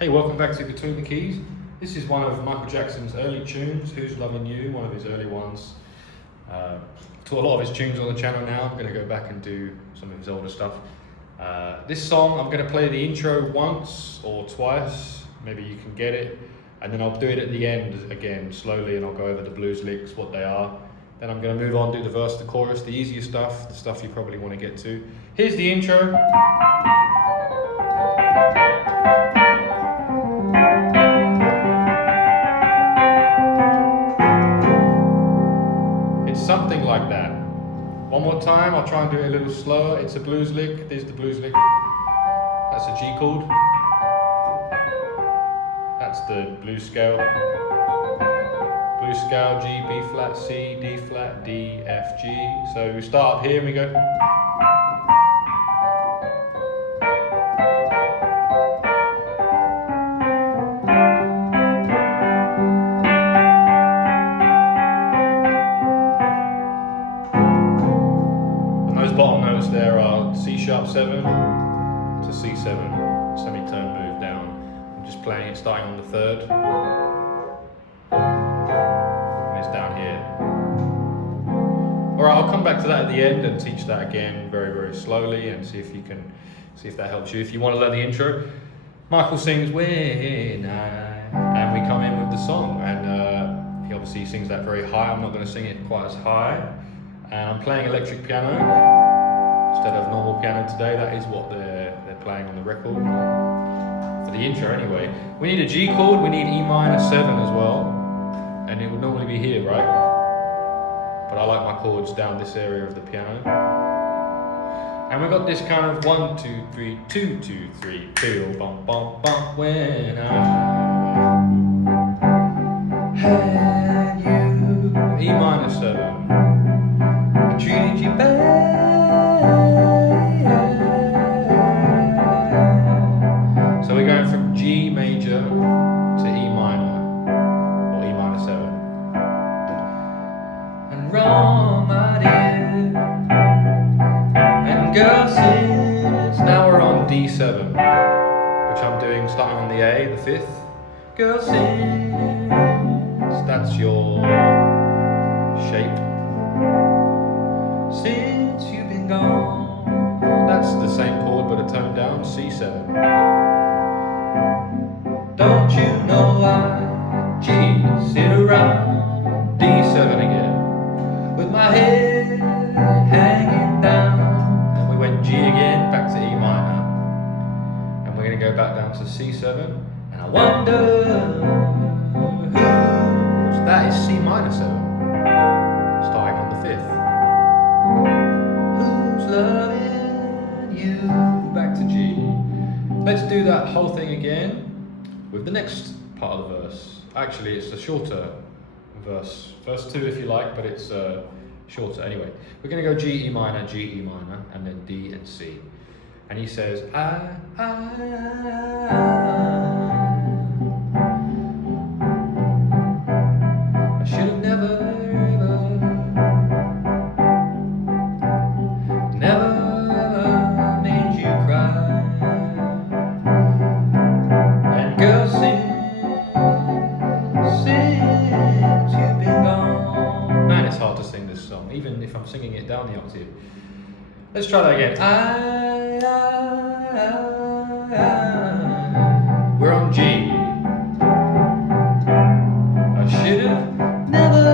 Hey, welcome back to Between the Keys. This is one of Michael Jackson's early tunes, Who's Lovin' You, one of his early ones. To a lot of his tunes on the channel now. I'm going to go back and do some of his older stuff. This song, I'm going to play the intro once or twice, maybe you can get it, and then I'll do it at the end again slowly, and I'll go over the blues licks, what they are. Then I'm going to move on, do the verse, the chorus, the easier stuff, the stuff you probably want to get to. Here's the intro. It's something like that. One more time, I'll try and do it a little slower. It's a blues lick, there's the blues lick. That's a G chord. That's the blues scale. Blues scale, G, B flat, C, D flat, D, F, G. So we start up here and we go. And those bottom notes there are C sharp 7 to C7, semitone move down. I'm just playing it starting on the 3rd. Down here. Alright, I'll come back to that at the end and teach that again very, very slowly and see if that helps you. If you want to learn the intro, Michael sings When and we come in with the song, and he obviously sings that very high. I'm not going to sing it quite as high, and I'm playing electric piano instead of normal piano today. That is what they're playing on the record for the intro anyway. We need a G chord, we need E minor 7 as well. And it would normally be here, right? But I like my chords down this area of the piano. And we've got this kind of 1, 2, 3, 2, 2, 3, feel bum bum bum when I had you. E minor 7. I treated you bad. So we're going from G major to E minor. Wrong, my dear. And girl, since now we're on D7, which I'm doing starting on the A, the 5th. Girl, since that's your shape. Since you've been gone, that's the same chord but a tone down, C7. Don't you know I sit around D7 again. With my head hanging down, and we went G again, back to E minor, and we're going to go back down to C7, and I wonder who's, that is C minor 7, starting on the 5th. Who's loving you, back to G. Let's do that whole thing again with the next part of the verse. Actually, it's a shorter verse 2 if you like, but it's shorter anyway. We're going to go G, E minor, and then D and C. And he says, I should have never made you cry. And girl, since you've been gone. Man, it's hard to sing this song, even if I'm singing it down the octave. Let's try that again. We're on G. I should have never,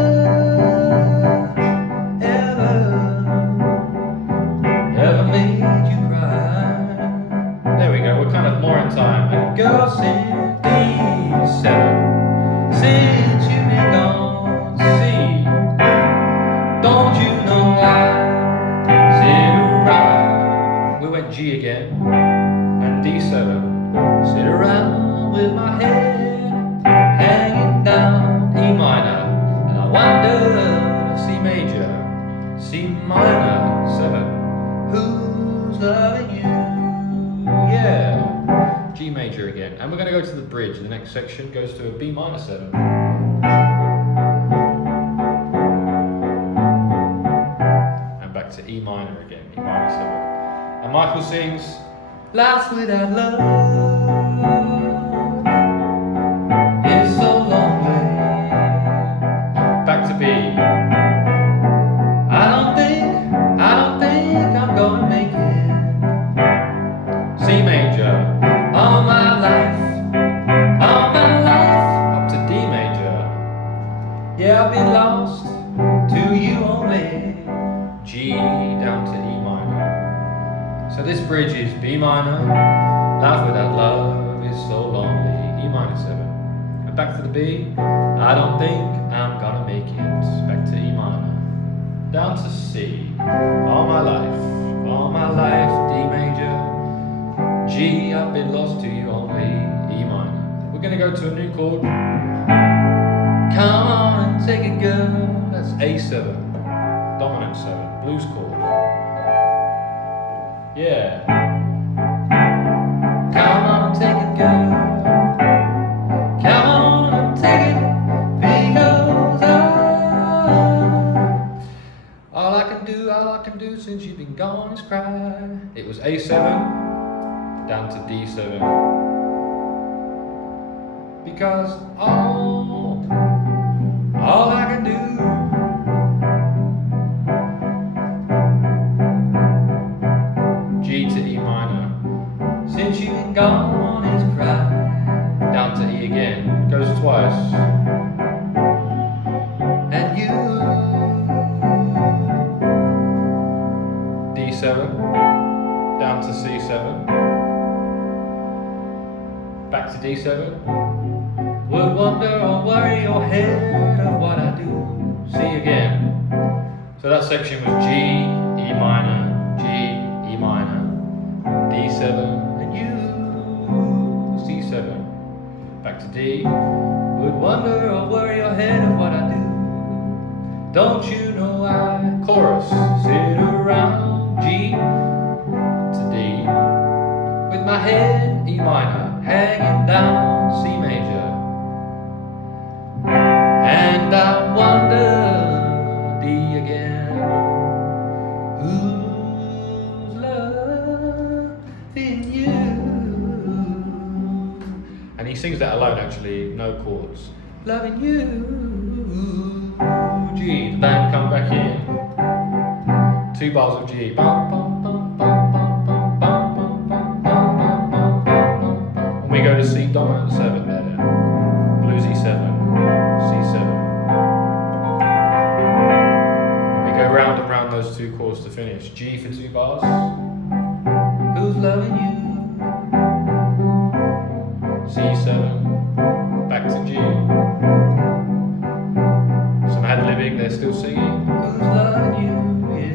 ever made you cry. There we go, we're kind of more in time. And girl, sing D7. Since you've been gone, see, don't you know I sit around. We went G again, and D7. Sit around with my head hanging down, E minor, and I wonder, C major, C minor 7. Who's loving you? Yeah. G major again, and we're going to go to the bridge. The next section goes to a B minor 7. And back to E minor again, E minor 7. And Michael sings, Life without love bridge is B minor. Life without love is so lonely. E minor 7. And back to the B. I don't think I'm gonna make it. Back to E minor. Down to C. All my life, D major. G, I've been lost to you only. E minor. We're gonna go to a new chord. Come on and take it, girl. That's A7. Dominant 7. Blues chord. Yeah. Come on and take it, girl. Come on and take it, because all I can do since you've been gone is cry. It was A7 down to D7. Because all I can do G to E minor. Since you've been gone is cry. Down to E again. Goes twice. And you. D7. Down to C7. Back to D7. Would wonder or worry your head of what I do. C again. So that section was G, E minor, G, E minor, D7, and you, C7. Back to D. Would wonder or worry your head of what I do. Don't you know I, chorus, sit around G to D. With my head, E minor, hanging down C major. And I wonder, D again, who's loving you? And he sings that alone actually, no chords. Loving you, G. The band come back in. 2 bars of G. Bum, bum, bum, bum, bum, bum, bum, bum, bum, bum, bum, bum. And we go to C dominant 7 there. Bluesy 7. C7. We go round and round those 2 chords to finish. G for 2 bars. Who's loving you? C7. Back to G. Some ad-libbing, they're still singing. Who's loving you? Yeah.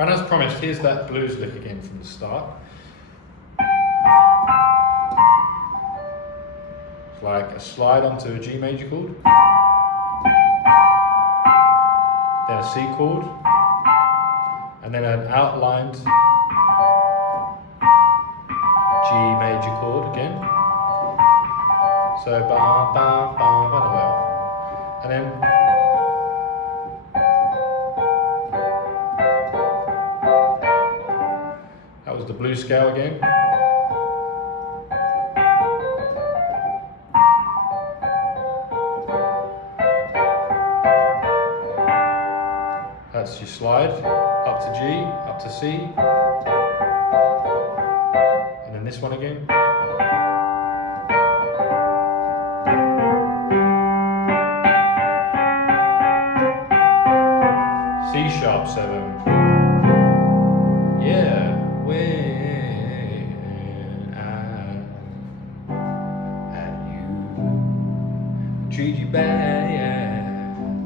And as promised, here's that blues lick again from the start. It's like a slide onto a G major chord, then a C chord, and then an outlined G major chord again. So ba ba ba ba ba, and then the blues scale again. That's your slide, up to G, up to C, and then this one again. C sharp 7. Yeah. When I and you treat you bad,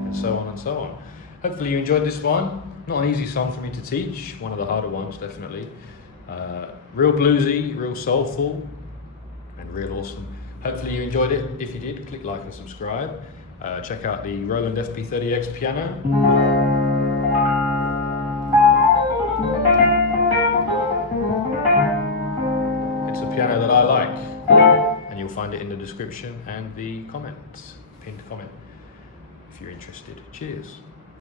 and so on and so on. Hopefully you enjoyed this one. Not an easy song for me to teach, one of the harder ones definitely. Real bluesy, real soulful, and real awesome. Hopefully you enjoyed it. If you did, click like and subscribe. Check out the Roland FP-30X piano. Piano that I like, and you'll find it in the description and the comments, pinned comment, if you're interested. Cheers.